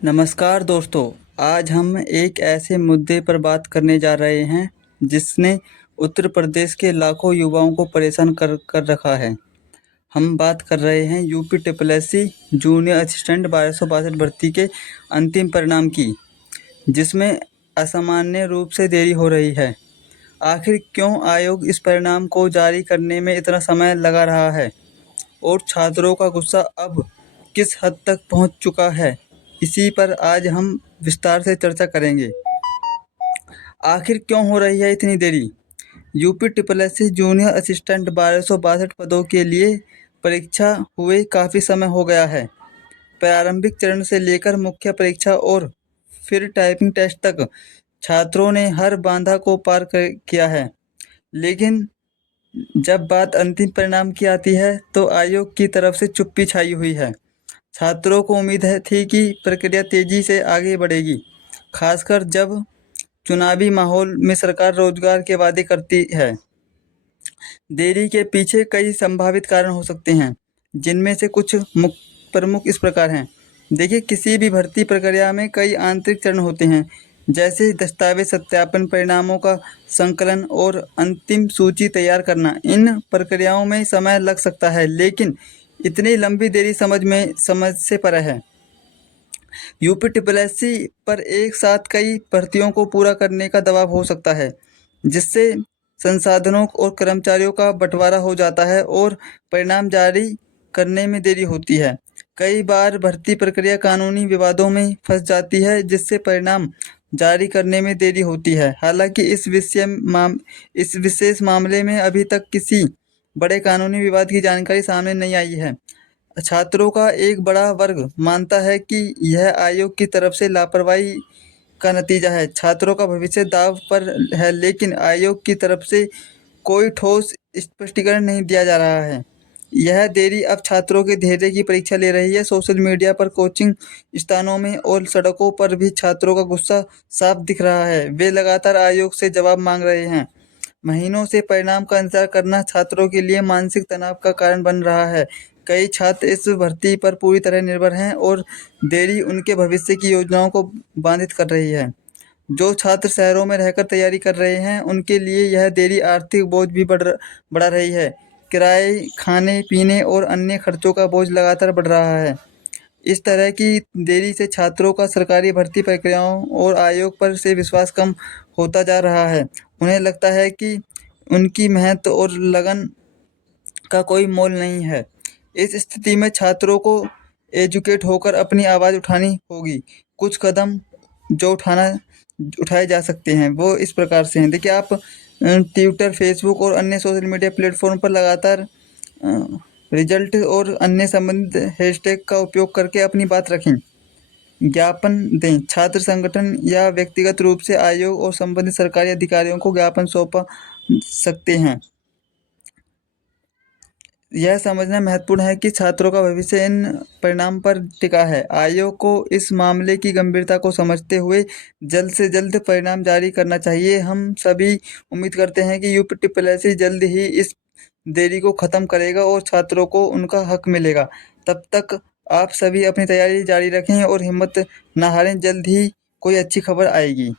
नमस्कार दोस्तों, आज हम एक ऐसे मुद्दे पर बात करने जा रहे हैं जिसने उत्तर प्रदेश के लाखों युवाओं को परेशान कर कर रखा है। हम बात कर रहे हैं यूपी ट्रिपल जूनियर असिस्टेंट 1262 भर्ती के अंतिम परिणाम की, जिसमें असामान्य रूप से देरी हो रही है। आखिर क्यों आयोग इस परिणाम को जारी करने में इतना समय लगा रहा है और छात्रों का गुस्सा अब किस हद तक पहुंच चुका है, इसी पर आज हम विस्तार से चर्चा करेंगे। आखिर क्यों हो रही है इतनी देरी? यूपी ट्रिपल जूनियर असिस्टेंट 1262 पदों के लिए परीक्षा हुए काफ़ी समय हो गया है। प्रारंभिक चरण से लेकर मुख्य परीक्षा और फिर टाइपिंग टेस्ट तक छात्रों ने हर बाधा को पार किया है। लेकिन जब बात अंतिम परिणाम की आती है तो आयोग की तरफ से चुप्पी छाई हुई है। छात्रों को उम्मीद थी कि प्रक्रिया तेजी से आगे बढ़ेगी, खासकर जब चुनावी माहौल में सरकार रोजगार के वादे करती है। देरी के पीछे कई संभावित कारण हो सकते हैं, जिनमें से कुछ प्रमुख इस प्रकार हैं। देखिए, किसी भी भर्ती प्रक्रिया में कई आंतरिक चरण होते हैं, जैसे दस्तावेज सत्यापन, परिणामों का संकलन और अंतिम सूची तैयार करना। इन प्रक्रियाओं में समय लग सकता है, लेकिन इतनी लंबी देरी समझ से परे है। यूपी ट्रिपल पर एक साथ कई भर्तियों को पूरा करने का दबाव हो सकता है, जिससे संसाधनों और कर्मचारियों का बंटवारा हो जाता है और परिणाम जारी करने में देरी होती है। कई बार भर्ती प्रक्रिया कानूनी विवादों में फंस जाती है, जिससे परिणाम जारी करने में देरी होती है। हालांकि इस विशेष मामले में अभी तक किसी बड़े कानूनी विवाद की जानकारी सामने नहीं आई है। छात्रों का एक बड़ा वर्ग मानता है कि यह आयोग की तरफ से लापरवाही का नतीजा है। छात्रों का भविष्य दांव पर है, लेकिन आयोग की तरफ से कोई ठोस स्पष्टीकरण नहीं दिया जा रहा है। यह देरी अब छात्रों के धैर्य की परीक्षा ले रही है। सोशल मीडिया पर, कोचिंग स्थानों में और सड़कों पर भी छात्रों का गुस्सा साफ दिख रहा है। वे लगातार आयोग से जवाब मांग रहे हैं। महीनों से परिणाम का इंतजार करना छात्रों के लिए मानसिक तनाव का कारण बन रहा है। कई छात्र इस भर्ती पर पूरी तरह निर्भर हैं और देरी उनके भविष्य की योजनाओं को बाधित कर रही है। जो छात्र शहरों में रहकर तैयारी कर रहे हैं, उनके लिए यह देरी आर्थिक बोझ भी बढ़ा रही है। किराए, खाने पीने और अन्य खर्चों का बोझ लगातार बढ़ रहा है। इस तरह की देरी से छात्रों का सरकारी भर्ती प्रक्रियाओं और आयोग पर से विश्वास कम होता जा रहा है। उन्हें लगता है कि उनकी मेहनत और लगन का कोई मोल नहीं है। इस स्थिति में छात्रों को एजुकेट होकर अपनी आवाज़ उठानी होगी। कुछ कदम जो उठाए जा सकते हैं वो इस प्रकार से हैं। देखिए, आप ट्विटर, फेसबुक और अन्य सोशल मीडिया प्लेटफॉर्म पर लगातार रिजल्ट और अन्य संबंधित हैशटैग का उपयोग करके अपनी बात रखें। ज्ञापन दें। छात्र संगठन या व्यक्तिगत रूप से आयोग और संबंधित सरकारी अधिकारियों को ज्ञापन सौंप सकते हैं। यह समझना महत्वपूर्ण है कि छात्रों का भविष्य इन परिणाम पर टिका है। आयोग को इस मामले की गंभीरता को समझते हुए जल्द से जल्द परिणाम जारी करना चाहिए। हम सभी उम्मीद करते हैं कि यूपी ट्रिपल जल्द ही इस देरी को ख़त्म करेगा और छात्रों को उनका हक मिलेगा। तब तक आप सभी अपनी तैयारी जारी रखें और हिम्मत न हारें। जल्द ही कोई अच्छी खबर आएगी।